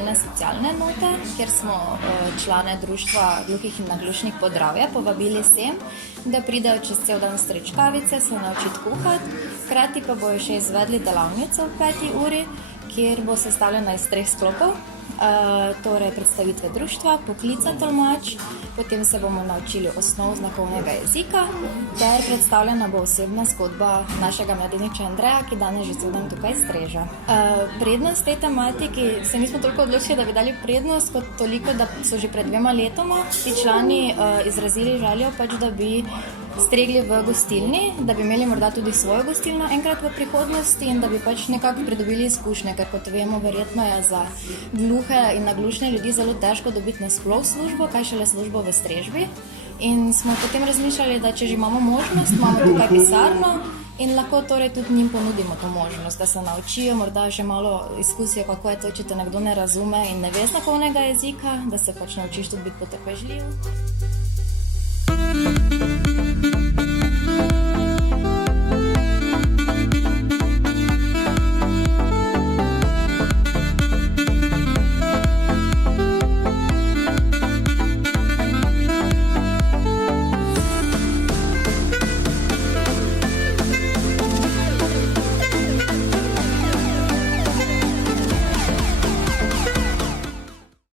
delne socialne enote, kjer smo člane društva gluhih in naglušnih Podravja povabili sem, da pridejo čez cel dan streč kavice, se naučiti kuhati. Hkrati pa bojo še izvedli delavnico v 5. uri, kjer bo sestavljena iz 3 sklopov. Torej predstavitve društva, poklica tolmač, potem se bomo naučili osnov znakovnega jezika, ter predstavljena bo osebna zgodba našega mladeniča Andreja, ki danes že cel dan tukaj streže. Prednost tej tematiki, se nismo toliko odločili, da bi dali prednost, kot toliko, da so že pred 2 letoma ti člani izrazili željo, da bi stregli v gostilni, da bi imeli morda tudi svojo gostilno enkrat v prihodnosti in da bi nekako pridobili izkušnje, ker kot vemo, verjetno je za gluhe in naglušne ljudi zelo težko dobiti nasploh službo, kaj šele službo v strežbi. In smo potem razmišljali, da če že imamo možnost, imamo tukaj pisarno in lahko torej tudi njim ponudimo to možnost, da se naučijo, morda že malo izkusijo, kako je to, če te nekdo ne razume in ne ve znakovnega jezika, da se naučiš tudi biti potrpežljiv.